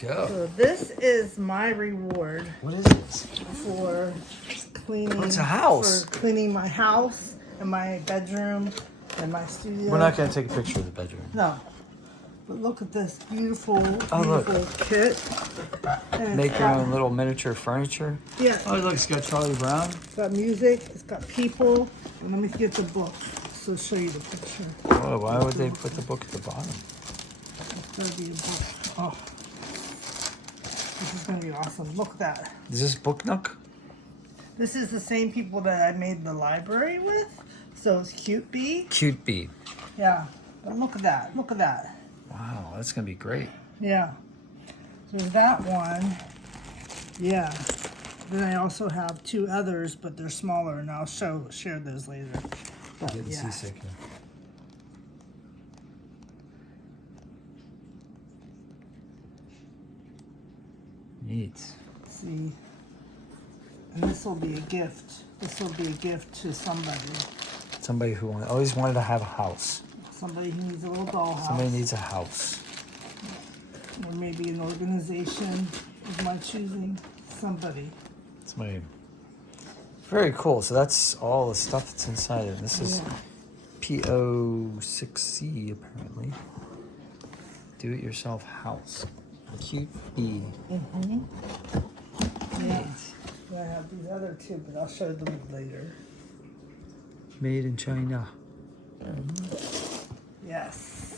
go. So this is my reward What is this? for cleaning. It's a house. For cleaning my house and my bedroom and my studio. We're not going to take a picture of the bedroom. No. But look at this beautiful, Oh, look. kit. And Make it's your got- own little miniature furniture. Yeah. Oh, look, it's got Charlie Brown. It's got music. It's got people. And let me get the book so I'll show you the picture. Oh, why would they put the book at the bottom? It's gonna be a book. Oh, this is gonna be awesome. Look at that. Is this Book Nook? This is the same people that I made the library with. So it's Cutebee. Cutebee. Yeah. But look at that. Look at that. Wow, that's going to be great. Yeah. So there's that one. Yeah. Then I also have two others, but they're smaller, and I'll share those later. But, Getting yeah. seasick here. Neat. See. And this will be a gift. This will be a gift to somebody. Somebody who always wanted to have a house. Somebody who needs a little dollhouse. Somebody needs a house. Or maybe an organization of my choosing. Somebody. Somebody. Very cool. So that's all the stuff that's inside it. This is PO6C apparently. Do-it-yourself house. Cutebee. Mm-hmm. Yeah. I have these other two, but I'll show them later. Made in China. Yes.